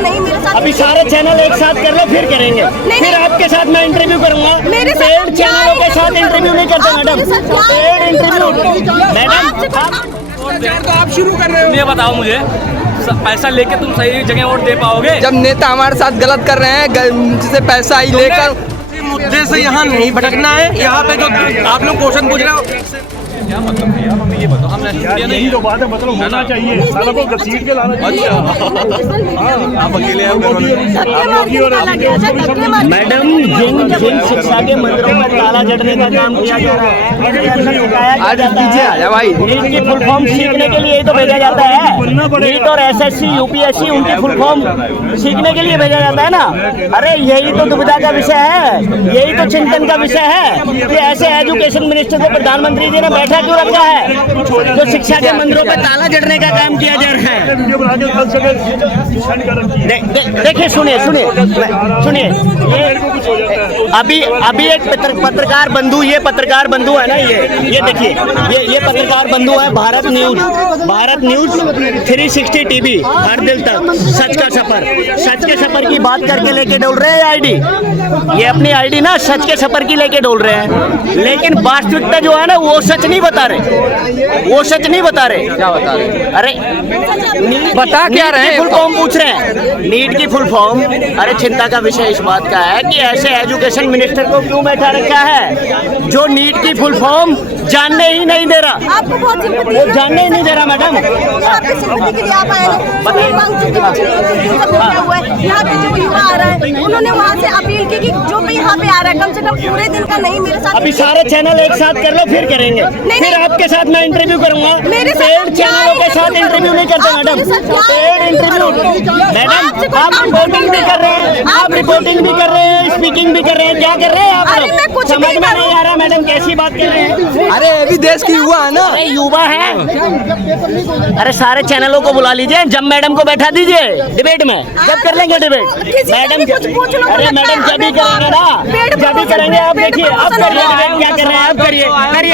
नहीं मेरे साथ। अभी सारे चैनल एक साथ कर लो फिर करेंगे। फिर आपके साथ मैं इंटरव्यू करूंगा। मेरे साथ पेड चैनलों के साथ इंटरव्यू नहीं करते मैडम। पेड इंटरव्यू मैडम तो आप शुरू कर रहे हो। ये बताओ मुझे, पैसा लेके तुम सही जगह वोट दे पाओगे? जब नेता हमारे साथ गलत कर रहे हैं, जिसे पैसा ही लेकर, मुद्दे से यहाँ नहीं भटकना है। यहाँ पे जो आप लोग क्वेश्चन पूछ रहे हो, क्या मतलब है यार? हमें ये बताओ, हम यही तो बात है, मतलब होना चाहिए सालों को घसीट के लाना चाहिए। आप अकेले मैडम जिन शिक्षा के मंदिरों में ताला जड़ने का काम किया जा रहा है, आज पीछे आ जा भाई। नीट की फुल फॉर्म सीखने के लिए ही तो भेजा जाता है। नीट और एसएससी यूपीएससी उनकी फुल फॉर्म सीखने के लिए भेजा जाता है ना। अरे यही तो दुविधा का विषय है, यही तो चिंतन का विषय है कि ऐसे एजुकेशन मिनिस्टर को प्रधानमंत्री जी ने बैठा क्यों रखा है जो शिक्षा के मंदिरों पे ताला जड़ने का काम किया जा रहा है। देखिए सुनिए अभी एक पत्रकार बंधु, ये पत्रकार बंधु है ना, ये देखिए ये पत्रकार बंधु है भारत न्यूज 360 टीवी, हर दिल तक, सच के सफर की बात करके लेके डोल रहे हैं आईडी। ये अपनी आईडी ना सच के सफर की लेके डोल रहे हैं, लेकिन वास्तविकता जो है ना वो सच नहीं बता रहे। क्या बता रहे? अरे बता क्या रहे हैं? फुल फॉर्म पूछ रहे हैं, नीट की फुल फॉर्म। अरे चिंता का विषय इस बात का है कि ऐसे एजुकेशन मिनिस्टर को क्यों बैठा रखा है जो नीट की फुल फॉर्म जानने ही नहीं दे रहा। आपको बहुत सिंपैथी वो जानने ही नहीं दे रहा मैडम। आपकी सिंपैथी के लिए आप आए हैं। यहाँ पे जो युवा आ रहा है उन्होंने वहाँ से अपील की कि जो भी यहाँ पे आ रहा है कम से कम पूरे दिन का नहीं मेरे साथ। अभी सारे चैनल एक साथ कर लो फिर करेंगे। फिर आपके साथ मैं इंटरव्यू करूंगा। पेड चैनलों के साथ इंटरव्यू नहीं करते मैडम। पेड इंटरव्यू मैडम आप रिपोर्टिंग भी कर रहे हैं, स्पीकिंग भी कर रहे हैं, क्या कर रहे हैं आप? समझ में नहीं आ रहा मैडम कैसी बात कर रहे हैं। अरे अभी देश की युवा है ना। अरे युवा है। अरे सारे चैनलों को बुला लीजिए, जब मैडम को बैठा दीजिए डिबेट में। जब कर लेंगे डिबेट मैडम। अरे मैडम जब ही करेंगे ना, जब ही करेंगे। आप देखिए अब करिए डिबेट, क्या कर रहे हैं आप? करिए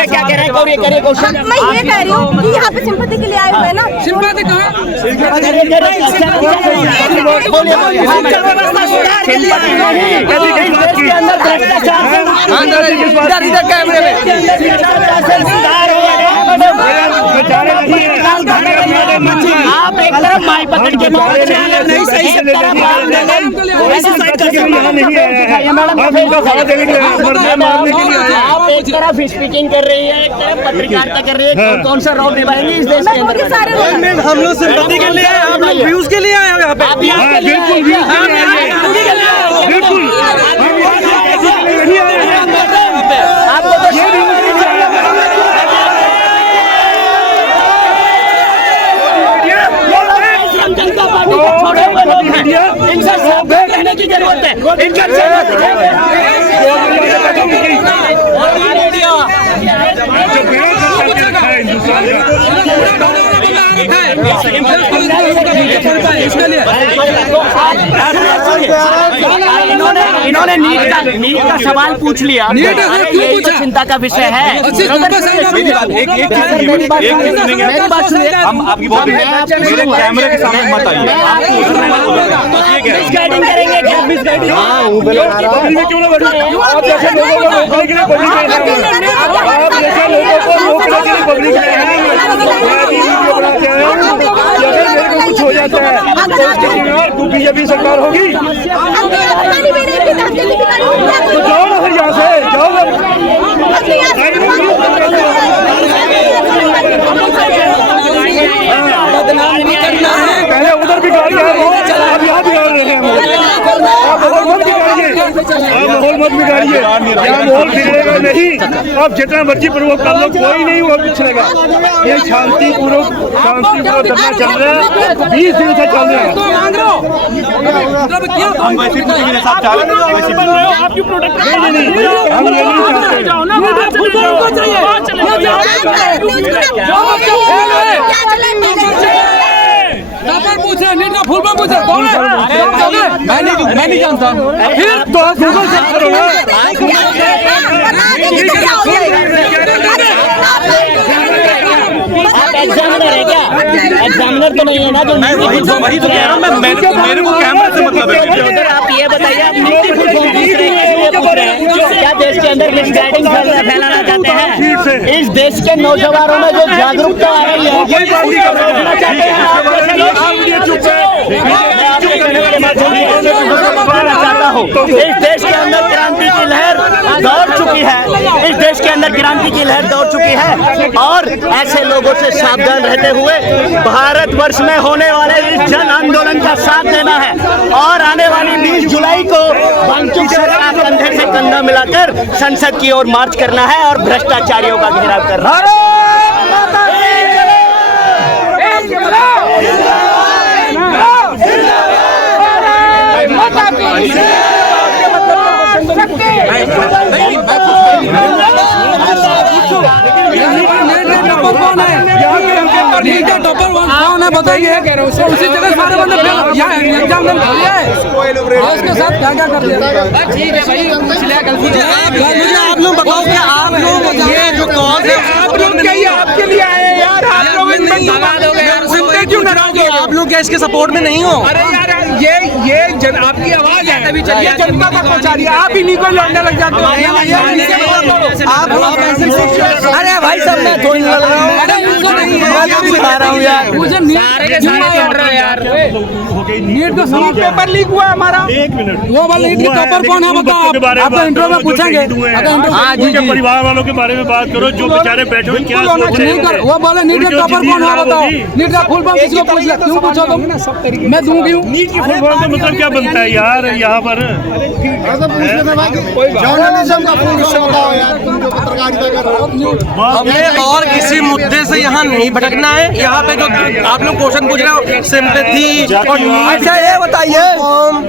क्या कर रहे हैं? करिए क्वेश्चन। मैं ये कह रही हूँ कि यहाँ पे सिंपैथी के लिए आए हुए हैं ना। सिंपैथी कहाँ? इधर कैमरे में आप एक तरफ माई पकड़ के आप एक तरफ स्पीकिंग कर रही है, एक तरफ पत्रकारिता कर रही है। कौन सा रोल निभाएंगे इस देश के अंदर? हम लोग सिंपैथी के लिए, आप लोग व्यूज के लिए आए हो यहाँ पे। बिल्कुल आपको तो जनता पार्टी को छोड़े हुए लोग हैं, इनसे सावधान रहने की जरूरत है। इन्होंने नीट का सवाल पूछ लिया। यही तो चिंता का विषय है। मेरी बात सुनिए। हम आपकी बात मेरे कैमरे के सामने मत आइए। मिसगाइडिंग करेंगे क्या? मिसगाइडिंग क्यों ना बैठो? आप जैसे लोगों को रोकने के लिए पब्लिक कुछ हो जाता है तो बीजेपी सरकार होगी तो जाओ ना फिर यहाँ से जाओ। पहले उधर बिगाड़ गया, अब यहाँ बिगाड़ रहे हैं। आप माहौल मत बिगाड़िए, आप माहौल मत बिगाड़िए। यहाँ माहौल बिगड़ेगा नहीं। आप जितना मर्जी प्रवोक कर लो, कोई नहीं हुआ पिछड़ेगा। ये शांतिपूर्वक धरना चल रहा है, 20 दिन से चल रहा है। हम वैसे साथ चाह रहे हैं, आप क्यों प्रोटेक्ट कर रहे हैं? हम ये नहीं पूछे नीट का फुल फॉर्म पूछे कौन है? मैं नहीं जानता। फिर तो आप गूगल सर्च करो ना। आप एग्जामिनर है क्या? एग्जामिनर ऑनर तो नहीं है ना जो वही तो कह रहा हूँ मैं, मेरे को कैमरे से मतलब है। उधर आप ये बताइए, आप न्यूट्री फुल फॉर्म पूछ रहे हैं, इसलिए पूछ रहे हैं क्या देश के अंदर मिसगाइडिंग फैलाना चाहते हैं? इस देश के नौजवानों में जो जागरूकता आ रही है उसको रोकना चाहते हैं आप जैसे लोग। चाहता हूँ इस देश के अंदर क्रांति की लहर दौड़ चुकी है, इस देश के अंदर क्रांति की लहर दौड़ चुकी है और ऐसे लोगों से सावधान रहते हुए भारतवर्ष में होने वाले इस जन आंदोलन का साथ देना है और आने वाली 20 जुलाई को वांचुक सरकार कंधे से कंधा मिलाकर संसद की ओर मार्च करना है और भ्रष्टाचारियों का घेराव करना है। बताइए, उसी जगह सारे बंदे एग्जाम उसके साथ क्या क्या कर दिया? मुझे आप लोग बताओ कि आप लोग ये जो कॉल है आप लोग आपके लिए आए यार, आप लोग क्यों नाराज हो? आप लोग क्या इसके सपोर्ट में नहीं हो? अरे यार ये आपकी आवाज है, ये जनता तक पहुंचा रही है, आप इन्हीं को लड़ने लग जाते हो। आप अरे भाई सब मैं थोड़ी लड़ रहा हूँ, सिखा रहा हूँ यार। मुझे नीट का नीट पेपर लीक हुआ हमारा। 1 मिनट, वो वाला नीट का टॉपर कौन है बताओ? आप इंटरव्यू में पूछेंगे। हाँ जी, परिवार वालों के बारे में बात करो, जो बेचारे बैठे हुए क्या सोच रहे हैं। वो बोले नीट का टॉपर कौन है बताओ? नीट का फुल फॉर्म किसी को पूछ ले, क्यों पूछो तुम? मैं दूंगी हूँ। नीट की फुल फॉर्म का मतलब क्या बनता है यार यहाँ पर? जर्नलिज्म का फुल फॉर्म बताओ यार, तुम जो पत्रकारिता कर रहे हो। हमें और किसी मुद्दे से यहाँ नहीं भटकना है। यहाँ पे जो आप लोग क्वेश्चन पूछ रहे हो सिंपैथी और अच्छा ये बताइए,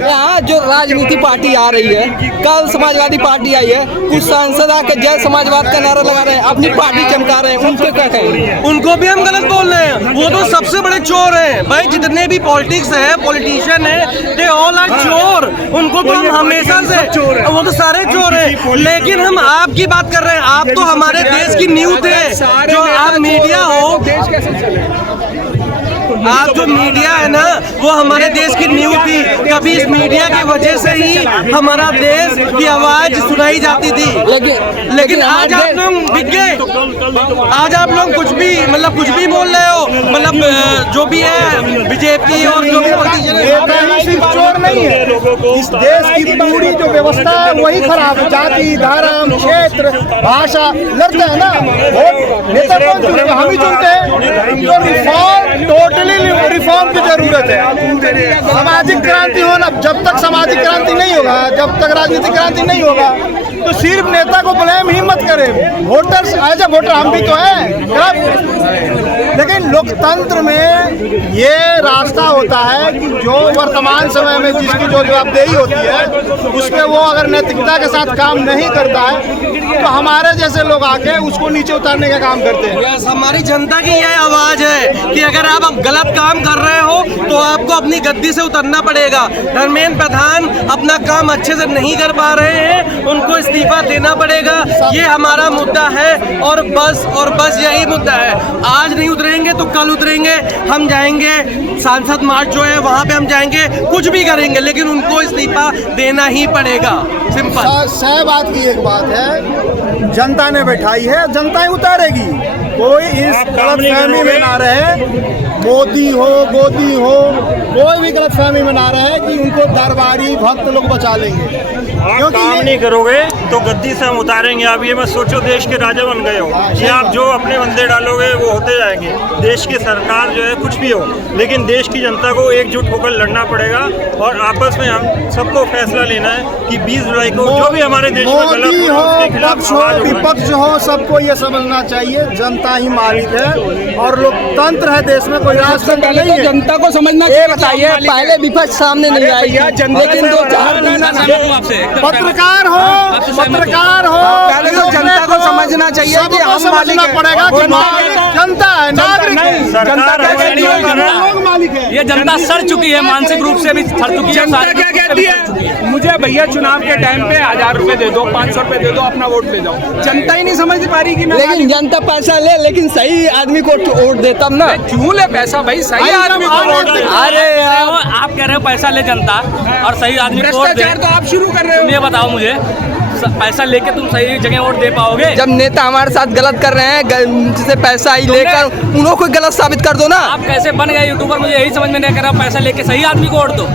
यहाँ जो राजनीति पार्टी आ रही है, कल समाजवादी पार्टी आई है, कुछ सांसद आके जय समाजवाद का नारा लगा रहे हैं, अपनी पार्टी चमका रहे हैं, उनके क्या कहें? उनको भी हम गलत बोल रहे हैं। वो तो सबसे बड़े चोर हैं भाई, जितने भी पॉलिटिक्स है, पॉलिटिशियन है, दे ऑल आर चोर। उनको तो हम हमेशा से, वो तो सारे चोर हैं। लेकिन हम आपकी बात कर रहे हैं, आप तो हमारे देश की नींव थे। जो आप मीडिया हो, आप जो मीडिया है ना, वो हमारे देश की नींव थी। कभी इस मीडिया की वजह से ही हमारा देश की आवाज सुनाई जाती थी। लेकिन आज आप लोग बिक गए। आज आप लोग कुछ भी मतलब कुछ भी बोल रहे हो, मतलब जो भी है बीजेपी और जो भी सिर्फ चोर नहीं है, इस देश की पूरी जो व्यवस्था है वही खराब है। जाति, धर्म, क्षेत्र, भाषा लड़ते हैं ना, नेता कौन चुनेगा? हम ही चुनते हैं। जो रिफॉर्म, टोटली रिफॉर्म की जरूरत है। सामाजिक क्रांति होना, जब तक सामाजिक क्रांति नहीं होगा, जब तक राजनीतिक क्रांति नहीं होगा, तो सिर्फ नेता को ब्लेम ही मत करें। वोटर्स एज ए वोटर हम भी तो हैं, लेकिन लोकतंत्र में ये रास्ता होता है कि जो वर्तमान समय में जिसकी जो जवाबदेही होती है उसमें वो अगर नैतिकता के साथ काम नहीं करता है तो हमारे जैसे लोग आके उसको नीचे उतारने का काम करते हैं। हमारी जनता की यह आवाज है कि अगर आप गलत काम कर रहे हो तो आपको अपनी गद्दी से उतरना पड़ेगा। धर्मेंद्र प्रधान अपना काम अच्छे से नहीं कर पा रहे हैं, उनको इस्तीफा देना पड़ेगा। ये हमारा मुद्दा है और बस यही मुद्दा है। आज नहीं उतरेंगे तो कल उतरेंगे। हम जाएंगे, सांसद मार्च जो है वहाँ पे हम जाएंगे, कुछ भी करेंगे, लेकिन उनको इस्तीफा देना ही पड़ेगा। सिंपल। सह बात की एक बात है, जनता ने बैठाई है, जनता ही उतारेगी। कोई इस गलतफहमी में ना रहे, मोदी हो, गोदी हो, कोई भी गलतफहमी में ना रहे कि उनको दरबारी भक्त लोग बचा लेंगे। आप काम नहीं करोगे तो गद्दी से हम उतारेंगे। आप ये मत सोचो देश के राजा बन गए हो, ये आप जो अपने बंदे डालोगे वो होते जाएंगे। देश की सरकार जो है कुछ भी हो, लेकिन देश की जनता को एकजुट होकर लड़ना पड़ेगा और आपस में हम सबको फैसला लेना है कि 20 जुलाई को जो भी हमारे देश में गलत हो उसके खिलाफ आवाज उठाएं। विपक्ष हो, सबको ये समझना चाहिए जनता ही मालिक है और लोकतंत्र है देश में, कोई राजतंत्र नहीं है। जनता को समझना चाहिए। बताइए, पहले विपक्ष सामने नहीं आई, लेकिन 2-4 दिन पत्रकार हो, पहले तो जनता को समझना चाहिए कि हम मालिक पड़ेगा कि जनता है, नागरिक है, लोग मालिक है। ये जनता सड़ चुकी है, मानसिक रूप से भी सड़ चुकी है। जनता क्या कहती है? मुझे भैया चुनाव के टाइम पे 1000 रुपए दे दो, 500 रुपए दे दो, अपना वोट ले जाओ। जनता ही नहीं समझ पा रही कि मैं, लेकिन जनता पैसा ले, लेकिन सही आदमी को वोट दे तब ना। क्यों ले पैसा? पैसा भाई सही आदमी को वोट दे। अरे आप कह रहे हो पैसा ले जनता और सही आदमी को वोट दे। भ्रष्टाचार तो आप शुरू कर रहे हो। तुम ये बताओ मुझे, पैसा लेके तुम सही जगह वोट दे पाओगे? जब नेता हमारे साथ गलत कर रहे हैं, जिसे पैसा ही लेकर उन्हों को गलत साबित कर दो ना। आप कैसे बन गए यूट्यूबर, मुझे यही समझ में नहीं कर रहा। पैसा लेके सही आदमी को वोट दो,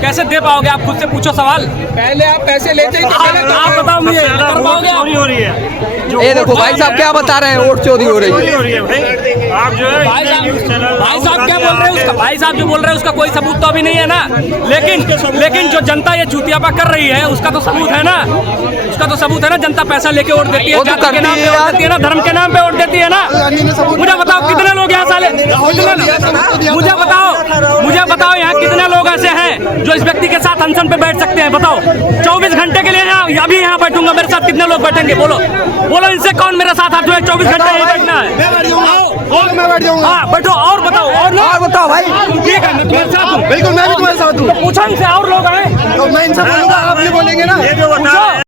कैसे दे पाओगे? आप खुद से पूछो सवाल। पहले आप पैसे लेते ही आप बताओ मुझे, कर पाओगे आप? हो रही है ये देखो भाई साहब क्या बता रहे हैं, वोट चोरी हो रही है। हो रही है भाई। आप जो है भाई साहब क्या बोल रहे हैं उसका, भाई साहब जो बोल रहे हैं उसका कोई सबूत तो अभी नहीं है ना। लेकिन जो जनता ये चूतियापा कर रही है उसका तो सबूत है ना, उसका तो सबूत है ना। जनता पैसा लेके वोट देती है, जाति के नाम पे वोट देती है ना, धर्म के नाम पे वोट देती है ना। मुझे बताओ कितने लोग यहाँ साले, मुझे बताओ यहाँ कितने लोग ऐसे हैं जो इस व्यक्ति के साथ अनशन पे बैठ सकते हैं? बताओ, 24 घंटे के लिए अभी यहाँ बैठूंगा, मेरे साथ कितने लोग बैठेंगे? बोलो इनसे, कौन मेरे साथ हाथ में 24 घंटे यही बैठना है? मैं बैठ जाऊंगा। हाँ बैठो, और बताओ, और बताओ भाई। ठीक है, मैं तुम्हारे साथ हूँ। बिल्कुल, मैं भी तुम्हारे साथ हूँ। पूछो इनसे, और लोग हैं तो मैं इनसे बोलूंगा, आप भी बोलेंगे ना। ये जो बता